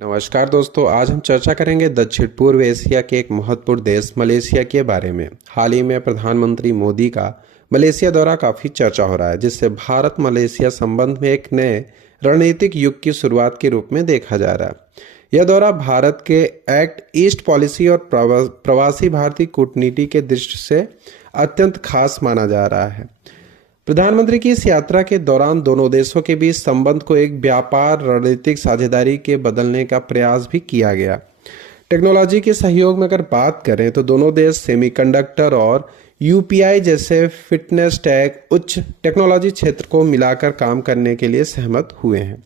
नमस्कार दोस्तों, आज हम चर्चा करेंगे दक्षिण पूर्व एशिया के एक महत्वपूर्ण देश मलेशिया के बारे में। हाल ही में प्रधानमंत्री मोदी का मलेशिया दौरा काफ़ी चर्चा हो रहा है, जिससे भारत मलेशिया संबंध में एक नए रणनीतिक युग की शुरुआत के रूप में देखा जा रहा है। यह दौरा भारत के एक्ट ईस्ट पॉलिसी और प्रवासी भारतीय कूटनीति के दृष्टि से अत्यंत खास माना जा रहा है। प्रधानमंत्री की इस यात्रा के दौरान दोनों देशों के बीच संबंध को एक व्यापार रणनीतिक साझेदारी के बदलने का प्रयास भी किया गया। टेक्नोलॉजी के सहयोग में अगर बात करें तो दोनों देश सेमीकंडक्टर और यूपीआई जैसे फिटनेस टेक उच्च टेक्नोलॉजी क्षेत्र को मिलाकर काम करने के लिए सहमत हुए हैं।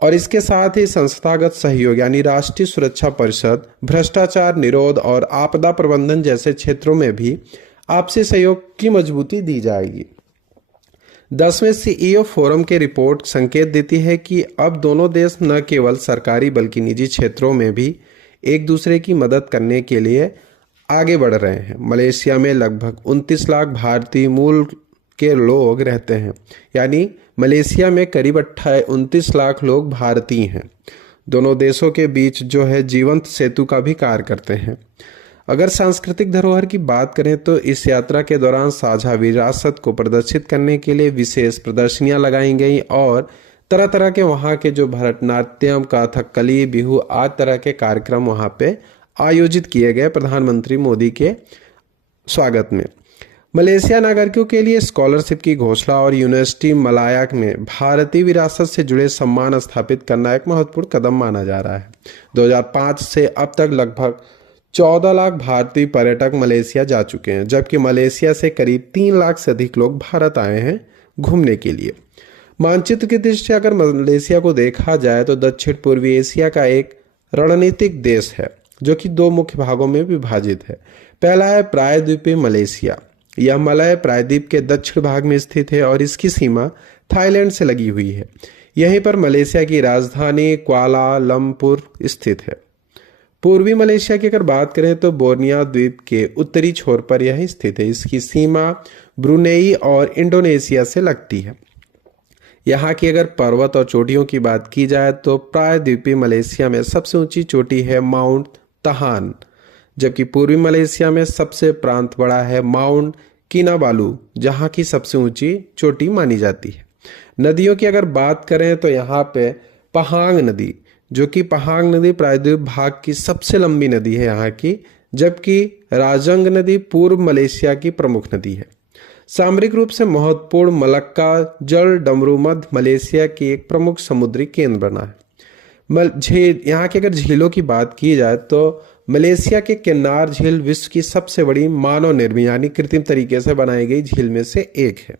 और इसके साथ ही संस्थागत सहयोग यानी राष्ट्रीय सुरक्षा परिषद, भ्रष्टाचार निरोध और आपदा प्रबंधन जैसे क्षेत्रों में भी आपसी सहयोग की मजबूती दी जाएगी। 10वें सीईओ फोरम की रिपोर्ट संकेत देती है कि अब दोनों देश न केवल सरकारी बल्कि निजी क्षेत्रों में भी एक दूसरे की मदद करने के लिए आगे बढ़ रहे हैं। मलेशिया में लगभग 29 लाख भारतीय मूल के लोग रहते हैं, यानी मलेशिया में करीब 29 लाख लोग भारतीय हैं। दोनों देशों के बीच जो है जीवंत सेतु का भी कार्य करते हैं। अगर सांस्कृतिक धरोहर की बात करें तो इस यात्रा के दौरान साझा विरासत को प्रदर्शित करने के लिए विशेष प्रदर्शनियां लगाई गई और तरह तरह के वहाँ के जो भरतनाट्यम, कथकली, बिहू आदि तरह के कार्यक्रम वहाँ पे आयोजित किए गए प्रधानमंत्री मोदी के स्वागत में। मलेशिया नागरिकों के लिए स्कॉलरशिप की घोषणा और यूनिवर्सिटी मलाया में भारतीय विरासत से जुड़े सम्मान स्थापित करना एक महत्वपूर्ण कदम माना जा रहा है। 2005 से अब तक लगभग 14 लाख भारतीय पर्यटक मलेशिया जा चुके हैं, जबकि मलेशिया से करीब 3 लाख से अधिक लोग भारत आए हैं घूमने के लिए। मानचित्र की दृष्टि से अगर मलेशिया को देखा जाए तो दक्षिण पूर्वी एशिया का एक रणनीतिक देश है जो कि 2 मुख्य भागों में विभाजित है। पहला है प्रायद्वीपीय मलेशिया। यह मलय प्रायद्वीप के दक्षिण भाग में स्थित है और इसकी सीमा थाईलैंड से लगी हुई है। यहीं पर मलेशिया की राजधानी कुआलालंपुर स्थित है। पूर्वी मलेशिया की अगर बात करें तो बोर्नियो द्वीप के उत्तरी छोर पर यह स्थित है। इसकी सीमा ब्रुनेई और इंडोनेशिया से लगती है। यहाँ की अगर पर्वत और चोटियों की बात की जाए तो प्रायद्वीपीय मलेशिया में सबसे ऊंची चोटी है माउंट तहान, जबकि पूर्वी मलेशिया में सबसे प्रांत बड़ा है माउंट किनाबालू, जहाँ की सबसे ऊंची चोटी मानी जाती है। नदियों की अगर बात करें तो यहाँ पे पहांग नदी, जो कि पहांग नदी प्रायद्वीप भाग की सबसे लंबी नदी है यहाँ की, जबकि राजंग नदी पूर्व मलेशिया की प्रमुख नदी है। सामरिक रूप से महत्वपूर्ण मलक्का जल डमरू मध्य मलेशिया की एक प्रमुख समुद्री केंद्र बना है। यहाँ की अगर झीलों की बात की जाए तो मलेशिया के किन्नार झील विश्व की सबसे बड़ी मानव निर्मित यानी कृत्रिम तरीके से बनाई गई झील में से एक है।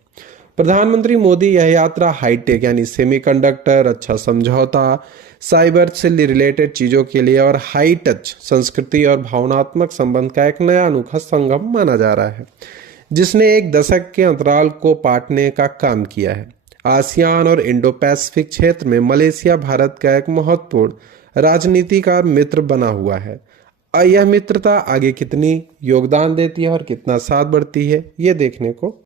प्रधानमंत्री मोदी यह यात्रा हाईटेक यानी सेमीकंडक्टर, अच्छा समझौता, साइबर से रिलेटेड चीज़ों के लिए और हाई टच संस्कृति और भावनात्मक संबंध का एक नया अनोखा संगम माना जा रहा है, जिसने एक दशक के अंतराल को पाटने का काम किया है। आसियान और इंडो पैसिफिक क्षेत्र में मलेशिया भारत का एक महत्वपूर्ण राजनीति का मित्र बना हुआ है। यह मित्रता आगे कितनी योगदान देती है और कितना साथ बढ़ती है, ये देखने को